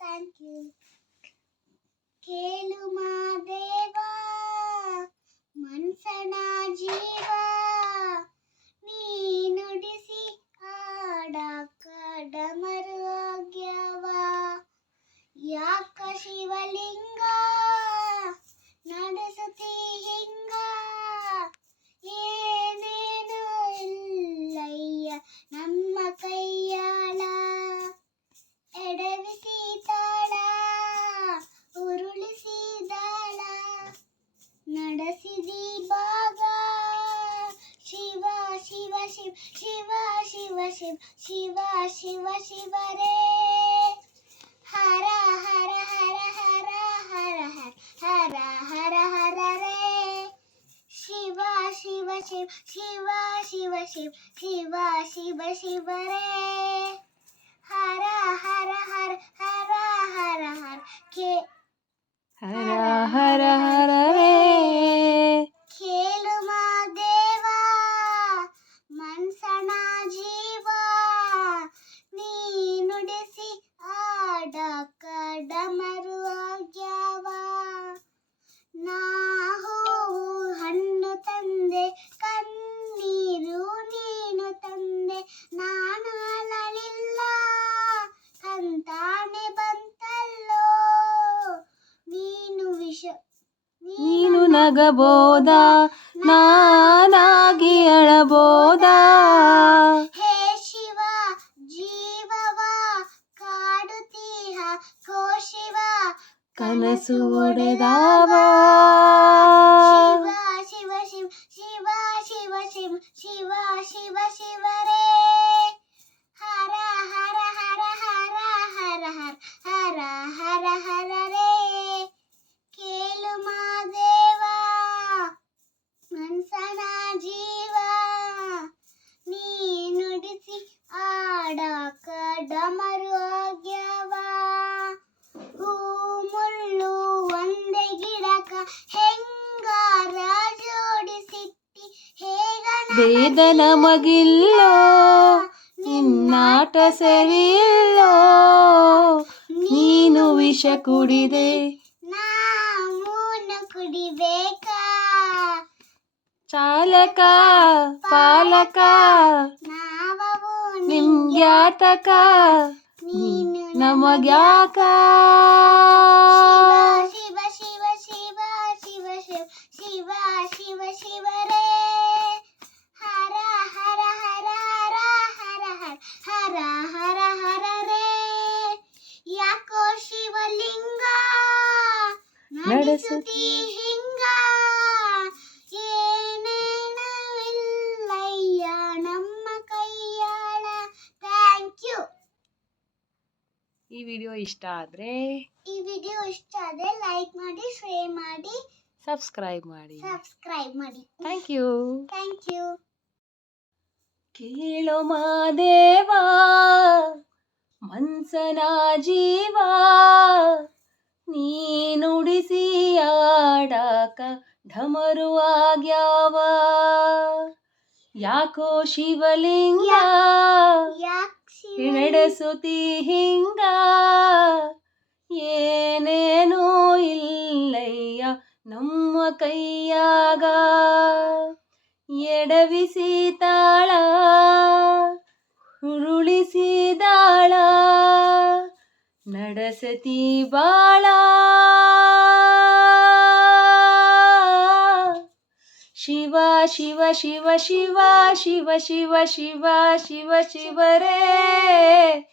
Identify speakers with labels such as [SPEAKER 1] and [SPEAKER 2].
[SPEAKER 1] Thank you. ಕೇಳುಮಾ ದೇವಾ ಮನ್ಸನ Jiva. Shiva Shiva Shiva Shiva ಶಿವರೇ ಹರ ಹರ ಹರ ಹರ ಹರ ಹರ ಹರ ಹರ ಹರ ರೇ ಶಿವ ಶಿವ ಶಿವ ಶಿವ ಶಿವ ಶಿವ ಶಿವ ಶಿವ ಶಿವರೇ ಹರ ಹರ ಹರ ನೀನು
[SPEAKER 2] ನಗಬೋದಾ ನಾನಾಗಿ ಅಳಬೋದಾ
[SPEAKER 1] ಹೇ ಶಿವ ಜೀವವ ಕಾಡುತ್ತೀಹ ಕೋ ಶಿವ
[SPEAKER 2] ಕನಸು ಒಡೆದಾವ
[SPEAKER 1] ಶಿವ ಶಿವ ಶಿವ ಶಿವ ಶಿವ ಶಿವ ಶಿವ ಶಿವ ಶಿವರೇ ಹೆಂಗಾರ ಜೋಡಿಸಿತ್ತಿ ಹೇಗನ
[SPEAKER 2] ಭೇದ ನಮಗಿಲ್ಲೋ? ನಿನ್ನಾಟ ಸರಿಯಿಲ್ಲೋ? ನೀನು ವಿಷ ಕುಡಿದೆ?
[SPEAKER 1] ನಾನು ಕುಡಿಬೇಕಾ?
[SPEAKER 2] ಚಾಲಕ ಪಾಲಕ ನಿಮ್ಗ್ಯಾತಕ
[SPEAKER 1] ನೀನು
[SPEAKER 2] ನಮಗ್ಯಾಕ?
[SPEAKER 1] ನಡೆಸುತ್ತಿ? ಹಿಂಗ ಏನೇನವಿಲ್ಲಯ್ಯ ನಮ್ಮ ಕೈಯಾಳ. ಥ್ಯಾಂಕ್ ಯು
[SPEAKER 2] ಈ ವಿಡಿಯೋ ಇಷ್ಟ ಆದ್ರೆ
[SPEAKER 1] ಈ ವಿಡಿಯೋ ಇಷ್ಟ ಆದರೆ ಲೈಕ್ ಮಾಡಿ ಶೇರ್ ಮಾಡಿ
[SPEAKER 2] ಸಬ್ಸ್ಕ್ರೈಬ್ ಮಾಡಿ.
[SPEAKER 1] ಸಬ್ಸ್ಕ್ರೈಬ್ ಮಾಡಿ.
[SPEAKER 2] ಥ್ಯಾಂಕ್ ಯು
[SPEAKER 1] ಥ್ಯಾಂಕ್ ಯು
[SPEAKER 2] ಕೇಳೋ ಮಾದೇವಾ ಮನ್ಸನ ಜೀವ. ನೀನುಡಿಸಿ ಆಡಾಕ ಢಮರು ಆಗ್ಯಾವ. ಯಾಕೋ ಶಿವಲಿಂಗ?
[SPEAKER 1] ನಡೆಸುತಿ
[SPEAKER 2] ನಡೆಸುತ್ತಿ ಹಿಂಗ? ಏನೇನೂ ಇಲ್ಲಯ್ಯ ನಮ್ಮ ಕೈಯಾಗ ನಡೆಸತಿ ಬಾಳ. ಶಿವ ಶಿವ ಶಿವ ಶಿವ ಶಿವ ಶಿವ ಶಿವ ಶಿವ ಶಿವರೇ.